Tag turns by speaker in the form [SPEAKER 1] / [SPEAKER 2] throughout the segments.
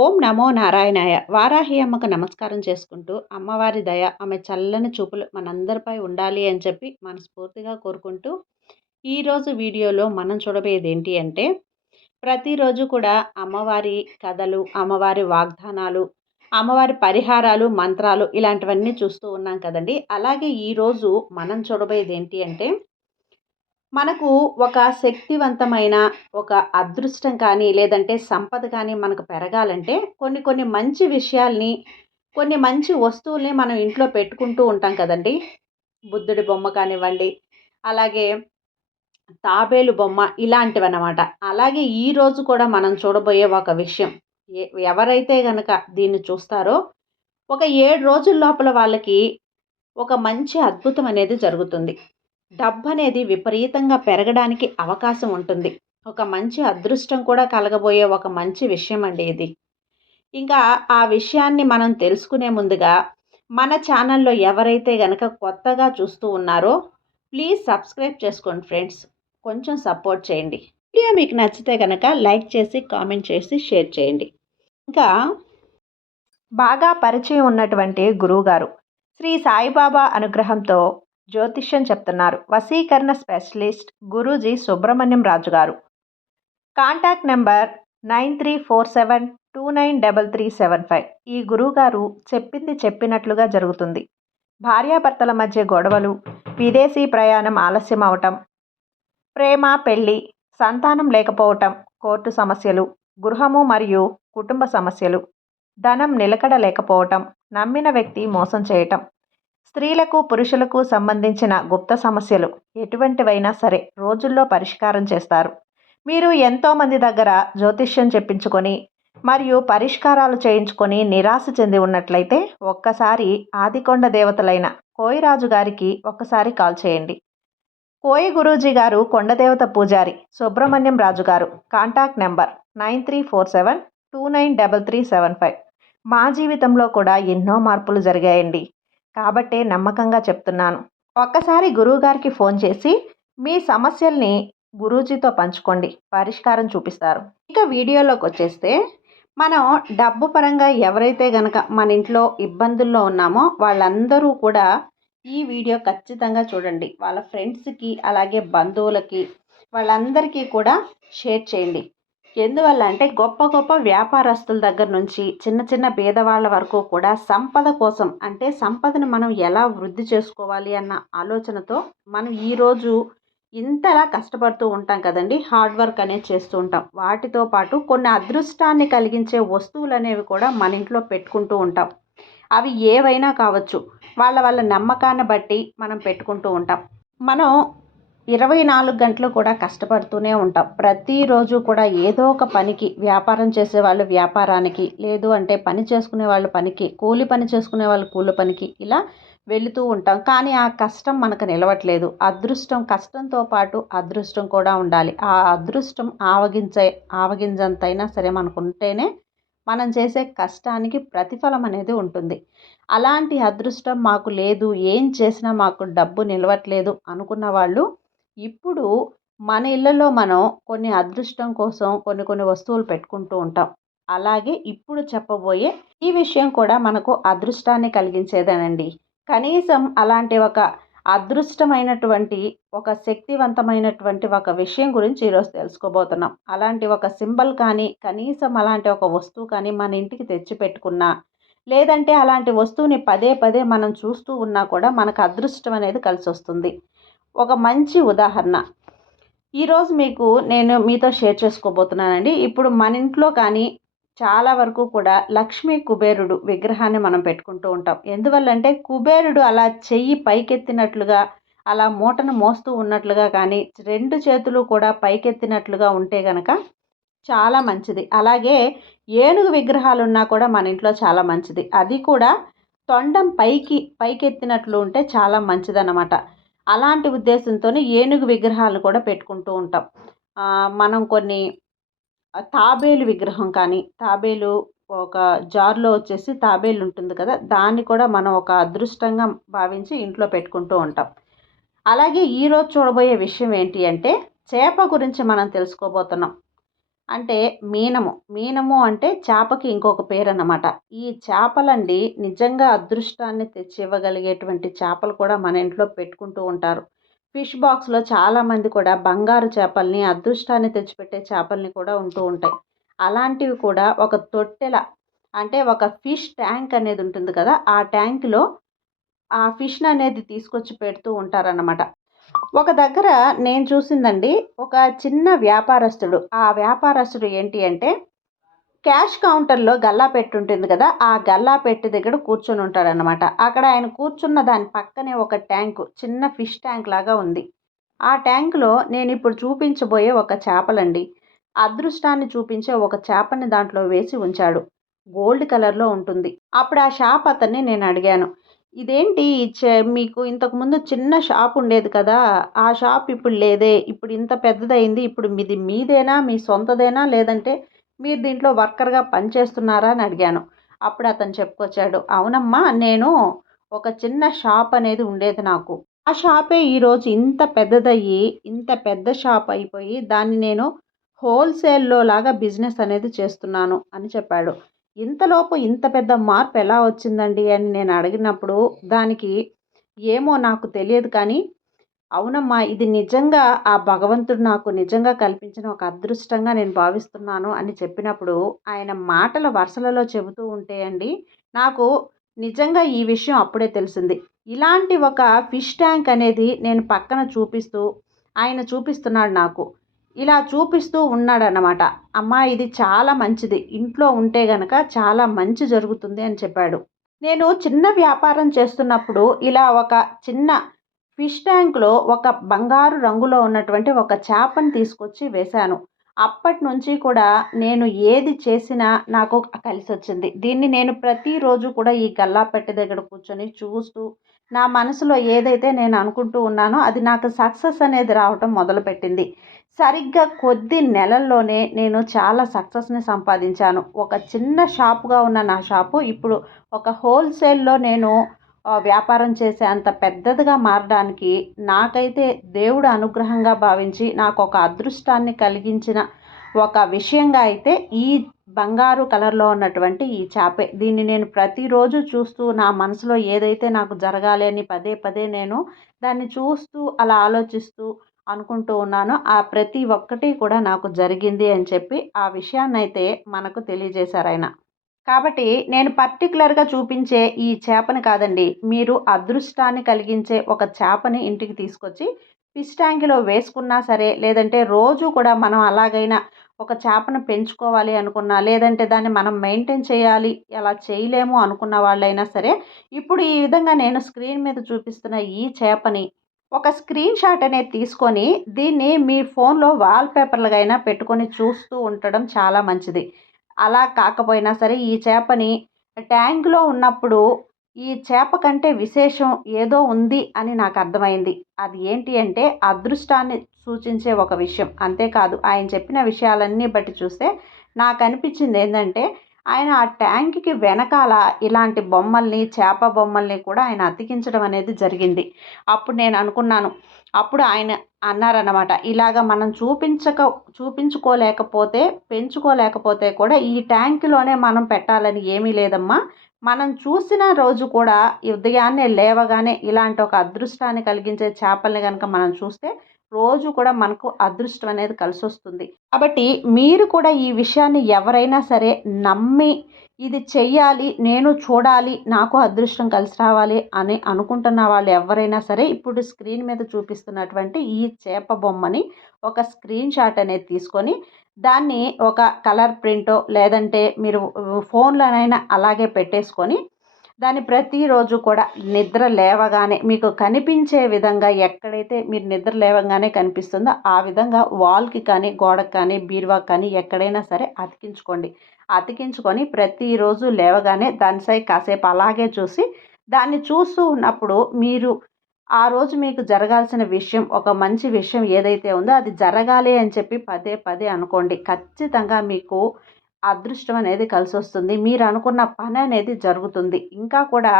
[SPEAKER 1] ఓం నమో నారాయణాయ. వారాహి అమ్మకు నమస్కారం చేసుకుంటూ అమ్మవారి దయ ఆమె చల్లని చూపులు మనందరిపై ఉండాలి అని చెప్పి మనస్ఫూర్తిగా కోరుకుంటూ ఈరోజు వీడియోలో మనం చూడబోయేది ఏంటి అంటే ప్రతిరోజు కూడా అమ్మవారి కథలు అమ్మవారి వాగ్దానాలు అమ్మవారి పరిహారాలు మంత్రాలు ఇలాంటివన్నీ చూస్తూ ఉన్నాం కదండి. అలాగే ఈరోజు మనం చూడబోయేది ఏంటి అంటే మనకు ఒక శక్తివంతమైన ఒక అదృష్టం కానీ లేదంటే సంపద కానీ మనకు పెరగాలంటే కొన్ని కొన్ని మంచి విషయాల్ని కొన్ని మంచి వస్తువుల్ని మనం ఇంట్లో పెట్టుకుంటూ ఉంటాం కదండి. బుద్ధుడి బొమ్మ కానివ్వండి అలాగే తాబేలు బొమ్మ ఇలాంటివి అన్నమాట అలాగే ఈరోజు కూడా మనం చూడబోయే ఒక విషయం. ఎవరైతే కనుక దీన్ని చూస్తారో ఒక ఏడు రోజుల లోపల వాళ్ళకి ఒక మంచి అద్భుతం అనేది జరుగుతుంది. డబ్బు అనేది విపరీతంగా పెరగడానికి అవకాశం ఉంటుంది. ఒక మంచి అదృష్టం కూడా కలగబోయే ఒక మంచి విషయం అండి ఇది. ఇంకా ఆ విషయాన్ని మనం తెలుసుకునే ముందుగా మన ఛానల్లో ఎవరైతే కనుక కొత్తగా చూస్తూ ఉన్నారో ప్లీజ్ సబ్స్క్రైబ్ చేసుకోండి ఫ్రెండ్స్. కొంచెం సపోర్ట్ చేయండి. వీడియో మీకు నచ్చితే కనుక లైక్ చేసి కామెంట్ చేసి షేర్ చేయండి. ఇంకా బాగా పరిచయం ఉన్నటువంటి గురువుగారు శ్రీ సాయిబాబా అనుగ్రహంతో జ్యోతిష్యం చెప్తున్నారు. వసీకరణ specialist Guruji Subrahmanyam Raju garu. Contact number nine three four seven two nine double three seven five. ఈ గురువుగారు చెప్పింది చెప్పినట్లుగా జరుగుతుంది. భార్యాభర్తల మధ్య గొడవలు విదేశీ ప్రయాణం ఆలస్యం అవటం ప్రేమ పెళ్ళి సంతానం లేకపోవటం కోర్టు సమస్యలు గృహము మరియు కుటుంబ సమస్యలు ధనం నిలకడ లేకపోవటం నమ్మిన వ్యక్తి మోసం చేయటం స్త్రీలకు పురుషులకు సంబంధించిన గుప్త సమస్యలు ఎటువంటివైనా సరే రోజుల్లో పరిష్కారం చేస్తారు. మీరు ఎంతోమంది దగ్గర జ్యోతిష్యం చెప్పించుకొని మరియు పరిష్కారాలు చేయించుకొని నిరాశ చెంది ఉన్నట్లయితే ఒక్కసారి ఆదికొండ దేవతలైన కోయిరాజు గారికి ఒక్కసారి కాల్ చేయండి. కోయి గురూజీ గారు కొండదేవత పూజారి Subrahmanyam Raju garu. Contact number nine three four seven two nine double three seven five. మా జీవితంలో కూడా ఎన్నో మార్పులు జరిగాయండి. కాబట్టే నమ్మకంగా చెప్తున్నాను. ఒక్కసారి గురువుగారికి ఫోన్ చేసి మీ సమస్యల్ని గురూజీతో పంచుకోండి. పరిష్కారం చూపిస్తారు. ఇక వీడియోలోకి వచ్చేస్తే మనం డబ్బు పరంగా ఎవరైతే గనక మన ఇంట్లో ఇబ్బందుల్లో ఉన్నామో వాళ్ళందరూ కూడా ఈ వీడియో ఖచ్చితంగా చూడండి. వాళ్ళ ఫ్రెండ్స్కి అలాగే బంధువులకి వాళ్ళందరికీ కూడా షేర్ చేయండి. ఎందువల్ల అంటే గొప్ప గొప్ప వ్యాపారస్తుల దగ్గర నుంచి చిన్న చిన్న పేదవాళ్ళ వరకు కూడా సంపద కోసం అంటే సంపదను మనం ఎలా వృద్ధి చేసుకోవాలి అన్న ఆలోచనతో మనం ఈరోజు ఇంతలా కష్టపడుతూ ఉంటాం కదండి. హార్డ్ వర్క్ అనేది చేస్తూ ఉంటాం. వాటితో పాటు కొన్ని అదృష్టాన్ని కలిగించే వస్తువులు అనేవి కూడా మన ఇంట్లో పెట్టుకుంటూ ఉంటాం. అవి ఏవైనా కావచ్చు. వాళ్ళ వాళ్ళ నమ్మకాన్ని బట్టి మనం పెట్టుకుంటూ ఉంటాం. మనం ఇరవై నాలుగు గంటలు కూడా కష్టపడుతూనే ఉంటాం. ప్రతిరోజు కూడా ఏదో ఒక పనికి వ్యాపారం చేసే వాళ్ళు వ్యాపారానికి లేదు అంటే పని చేసుకునే వాళ్ళు పనికి కూలి పని చేసుకునే వాళ్ళు కూలి పనికి ఇలా వెళుతూ ఉంటాం. కానీ ఆ కష్టం మనకు నిలవట్లేదు. అదృష్టం కష్టంతో పాటు అదృష్టం కూడా ఉండాలి. ఆ అదృష్టం ఆవగించే ఆవగింజంతైనా సరే మనకు ఉంటేనే మనం చేసే కష్టానికి ప్రతిఫలం అనేది ఉంటుంది. అలాంటి అదృష్టం మాకు లేదు. ఏం చేసినా మాకు డబ్బు నిలవట్లేదు అనుకున్న వాళ్ళు ఇప్పుడు మన ఇళ్ళలో మనం కొన్ని అదృష్టం కోసం కొన్ని కొన్ని వస్తువులు పెట్టుకుంటూ ఉంటాం. అలాగే ఇప్పుడు చెప్పబోయే ఈ విషయం కూడా మనకు అదృష్టాన్ని కలిగించేదేనండి. కనీసం అలాంటి ఒక అదృష్టమైనటువంటి ఒక శక్తివంతమైనటువంటి ఒక విషయం గురించి ఈరోజు తెలుసుకోబోతున్నాం. అలాంటి ఒక సింబల్ కానీ కనీసం అలాంటి ఒక వస్తువు కానీ మన ఇంటికి తెచ్చి పెట్టుకున్నా లేదంటే అలాంటి వస్తువుని పదే పదే మనం చూస్తూ ఉన్నా కూడా మనకు అదృష్టం అనేది కలిసి వస్తుంది ఒక మంచి ఉదాహరణ. ఈరోజు మీకు నేను మీతో షేర్ చేసుకోబోతున్నానండి. ఇప్పుడు మన ఇంట్లో కానీ చాలా వరకు కూడా లక్ష్మీ కుబేరుడు విగ్రహాన్ని మనం పెట్టుకుంటూ ఉంటాం. ఎందువల్లంటే కుబేరుడు అలా చెయ్యి పైకెత్తినట్లుగా అలా మూటను మోస్తూ ఉన్నట్లుగా కానీ రెండు చేతులు కూడా పైకెత్తినట్లుగా ఉంటే గనక చాలా మంచిది. అలాగే ఏనుగు విగ్రహాలు ఉన్నా కూడా మన ఇంట్లో చాలా మంచిది. అది కూడా తొండం పైకి పైకెత్తినట్లు ఉంటే చాలా మంచిదన్నమాట. అలాంటి ఉద్దేశంతోనే ఏనుగు విగ్రహాలు కూడా పెట్టుకుంటూ ఉంటాం. మనం కొన్ని తాబేలు విగ్రహం కానీ తాబేలు ఒక జార్లో వచ్చేసి తాబేలు ఉంటుంది కదా దాన్ని కూడా మనం ఒక అదృష్టంగా భావించి ఇంట్లో పెట్టుకుంటూ ఉంటాం. అలాగే ఈరోజు చూడబోయే విషయం ఏంటి అంటే చేప గురించి మనం తెలుసుకోబోతున్నాం. అంటే మీనము. మీనము అంటే చేపకి ఇంకొక పేరు అన్నమాట ఈ చేపలండి నిజంగా అదృష్టాన్ని తెచ్చివ్వగలిగేటువంటి చేపలు కూడా మన ఇంట్లో పెట్టుకుంటూ ఉంటారు. ఫిష్ బాక్స్లో చాలామంది కూడా బంగారు చేపల్ని అదృష్టాన్ని తెచ్చిపెట్టే చేపల్ని కూడా ఉంటూ ఉంటాయి. అలాంటివి కూడా ఒక తొట్టెల అంటే ఒక ఫిష్ ట్యాంక్ అనేది ఉంటుంది కదా ఆ ట్యాంక్లో ఆ ఫిష్ని అనేది తీసుకొచ్చి పెడుతూ ఉంటారన్నమాట. ఒక దగ్గర నేను చూసిందండి ఒక చిన్న వ్యాపారస్తుడు. ఆ వ్యాపారస్తుడు ఏంటి అంటే క్యాష్ కౌంటర్లో గల్లా పెట్టి ఉంటుంది కదా ఆ గల్లా పెట్టి దగ్గర కూర్చొని ఉంటాడనమాట అక్కడ ఆయన కూర్చున్న దాని పక్కనే ఒక ట్యాంకు చిన్న ఫిష్ ట్యాంక్ లాగా ఉంది. ఆ ట్యాంకులో నేను ఇప్పుడు చూపించబోయే ఒక చేపలండి. అదృష్టాన్ని చూపించే ఒక చేపని దాంట్లో వేసి ఉంచాడు. గోల్డ్ కలర్లో ఉంటుంది. అప్పుడు ఆ షాప్ అతన్ని నేను అడిగాను ఇదేంటి? మీకు ఇంతకుముందు చిన్న షాప్ ఉండేది కదా ఆ షాప్ ఇప్పుడు లేదే. ఇప్పుడు ఇంత పెద్దదైంది ఇప్పుడు మీది మీదేనా? మీ సొంతదేనా? లేదంటే మీరు దీంట్లో వర్కర్గా పనిచేస్తున్నారా అని అడిగాను. అప్పుడు అతను చెప్పుకొచ్చాడు అవునమ్మా నేను ఒక చిన్న షాప్ అనేది ఉండేది నాకు. ఆ షాపే ఈరోజు ఇంత పెద్దదయ్యి ఇంత పెద్ద షాప్ అయిపోయి దాన్ని నేను హోల్సేల్లో లాగా బిజినెస్ అనేది చేస్తున్నాను అని చెప్పాడు. ఇంతలోపు ఇంత పెద్ద మార్పు ఎలా వచ్చిందండి అని నేను అడిగినప్పుడు దానికి ఏమో నాకు తెలియదు కానీ అవునమ్మా ఇది నిజంగా ఆ భగవంతుడు నాకు నిజంగా కల్పించిన ఒక అదృష్టంగా నేను భావిస్తున్నాను అని చెప్పినప్పుడు ఆయన మాటల వరుసలలో చెబుతూ ఉంటే అండి నాకు నిజంగా ఈ విషయం అప్పుడే తెలిసింది. ఇలాంటి ఒక ఫిష్ ట్యాంక్ అనేది నేను పక్కన చూపిస్తూ ఆయన చూపిస్తున్నాడు నాకు. ఇలా చూపిస్తూ ఉన్నాడనమాట అమ్మా ఇది చాలా మంచిది. ఇంట్లో ఉంటే గనక చాలా మంచి జరుగుతుంది అని చెప్పాడు. నేను చిన్న వ్యాపారం చేస్తున్నప్పుడు ఇలా ఒక చిన్న ఫిష్ ట్యాంక్లో ఒక బంగారు రంగులో ఉన్నటువంటి ఒక చేపను తీసుకొచ్చి వేశాను. అప్పటి నుంచి కూడా నేను ఏది చేసినా నాకు కలిసి వచ్చింది దీన్ని నేను ప్రతిరోజు కూడా ఈ గల్లాపెట్టె దగ్గర కూర్చొని చూస్తూ నా మనసులో ఏదైతే నేను అనుకుంటూ ఉన్నానో అది నాకు సక్సెస్ అనేది రావటం మొదలుపెట్టింది. సరిగ్గా కొద్ది నెలల్లోనే నేను చాలా సక్సెస్ని సంపాదించాను. ఒక చిన్న షాప్గా ఉన్న నా షాపు ఇప్పుడు ఒక హోల్సేల్లో నేను వ్యాపారం చేసే అంత పెద్దదిగా మారడానికి నాకైతే దేవుడు అనుగ్రహంగా భావించి నాకు ఒక అదృష్టాన్ని కలిగించిన ఒక విషయంగా అయితే ఈ బంగారు కలర్లో ఉన్నటువంటి ఈ చేపే. దీన్ని నేను ప్రతిరోజు చూస్తూ నా మనసులో ఏదైతే నాకు జరగాలి అని పదే పదే నేను దాన్ని చూస్తూ అలా ఆలోచిస్తూ అనుకుంటూ ఉన్నానో. ఆ ప్రతి ఒక్కటి కూడా నాకు జరిగింది అని చెప్పి ఆ విషయాన్నైతే మనకు తెలియజేశారు ఆయన. కాబట్టి నేను పర్టికులర్గా చూపించే ఈ చేపని కాదండి. మీరు అదృష్టాన్ని కలిగించే ఒక చేపని ఇంటికి తీసుకొచ్చి ఫిష్ ట్యాంక్లో వేసుకున్నా సరే లేదంటే రోజు కూడా మనం అలాగైనా ఒక చేపను పెంచుకోవాలి అనుకున్నా లేదంటే దాన్ని మనం మెయింటైన్ చేయాలి అలా చేయలేము అనుకున్న వాళ్ళైనా సరే ఇప్పుడు ఈ విధంగా నేను స్క్రీన్ మీద చూపిస్తున్న ఈ చేపని ఒక స్క్రీన్ షాట్ అనేది తీసుకొని దీన్ని మీ ఫోన్లో వాల్పేపర్లుగా అయినా పెట్టుకొని చూస్తూ ఉండడం చాలా మంచిది. అలా కాకపోయినా సరే ఈ చేపని ట్యాంక్లో ఉన్నప్పుడు ఈ చేప కంటే విశేషం ఏదో ఉంది అని నాకు అర్థమైంది. అది ఏంటి అంటే అదృష్టాన్ని సూచించే ఒక విషయం. అంతేకాదు ఆయన చెప్పిన విషయాలన్నీ బట్టి చూస్తే నాకు అనిపించింది ఏంటంటే ఆయన ఆ ట్యాంక్కి వెనకాల ఇలాంటి బొమ్మల్ని చేప బొమ్మల్ని కూడా ఆయన అతికించడం అనేది జరిగింది. అప్పుడు నేను అనుకున్నాను అప్పుడు ఆయన అన్నారన్నమాట ఇలాగ మనం చూపించక చూపించుకోలేకపోతే పెంచుకోలేకపోతే కూడా ఈ ట్యాంక్లోనే మనం పెట్టాలని ఏమీ లేదమ్మా. మనం చూసిన రోజు కూడా ఉదయాన్నే లేవగానే ఇలాంటి ఒక అదృష్టాన్ని కలిగించే చేపల్ని కనుక మనం చూస్తే రోజు కూడా మనకు అదృష్టం అనేది కలిసి వస్తుంది కాబట్టి మీరు కూడా ఈ విషయాన్ని ఎవరైనా సరే నమ్మి ఇది చెయ్యాలి నేను చూడాలి నాకు అదృష్టం కలిసి రావాలి అని అనుకుంటున్న వాళ్ళు ఎవరైనా సరే ఇప్పుడు స్క్రీన్ మీద చూపిస్తున్నటువంటి ఈ చేప బొమ్మని ఒక స్క్రీన్ షాట్ అనేది తీసుకొని దాన్ని ఒక కలర్ ప్రింటో లేదంటే మీరు ఫోన్లోనైనా అలాగే పెట్టేసుకొని దాన్ని ప్రతిరోజు కూడా నిద్ర లేవగానే మీకు కనిపించే విధంగా ఎక్కడైతే మీరు నిద్ర లేవగానే కనిపిస్తుందో ఆ విధంగా వాల్కి కానీ గోడకు కానీ బీరువాకి కానీ ఎక్కడైనా సరే అతికించుకోండి. అతికించుకొని ప్రతిరోజు లేవగానే దానిసై కాసేపు అలాగే చూసి దాన్ని చూస్తూ ఉన్నప్పుడు మీరు ఆ రోజు మీకు జరగాల్సిన విషయం ఒక మంచి విషయం ఏదైతే ఉందో అది జరగాలి అని చెప్పి పదే పదే అనుకోండి. ఖచ్చితంగా మీకు అదృష్టం అనేది కలిసి వస్తుంది మీరు అనుకున్న పని అనేది జరుగుతుంది. ఇంకా కూడా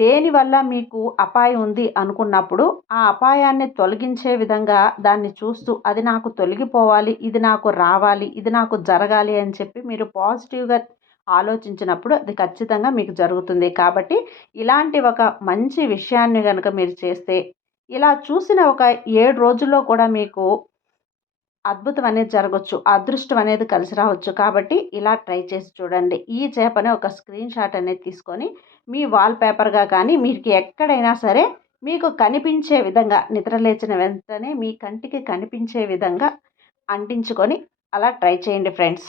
[SPEAKER 1] దేనివల్ల మీకు అపాయం ఉంది అనుకున్నప్పుడు ఆ అపాయాన్ని తొలగించే విధంగా దాన్ని చూస్తూ అది నాకు తొలగిపోవాలి ఇది నాకు రావాలి ఇది నాకు జరగాలి అని చెప్పి మీరు పాజిటివ్గా ఆలోచించినప్పుడు అది ఖచ్చితంగా మీకు జరుగుతుంది. కాబట్టి ఇలాంటి ఒక మంచి విషయాన్ని కనుక మీరు చేస్తే ఇలా చూసిన ఒక ఏడు రోజుల్లో కూడా మీకు అద్భుతం అనేది జరగవచ్చు అదృష్టం అనేది కలిసి రావచ్చు. కాబట్టి ఇలా ట్రై చేసి చూడండి. ఈ చేపని ఒక స్క్రీన్ షాట్ అనేది తీసుకొని మీ వాల్ పేపర్గా కానీ మీకు ఎక్కడైనా సరే మీకు కనిపించే విధంగా నిద్రలేచిన వెంటనే మీ కంటికి కనిపించే విధంగా అంటించుకొని అలా ట్రై చేయండి ఫ్రెండ్స్.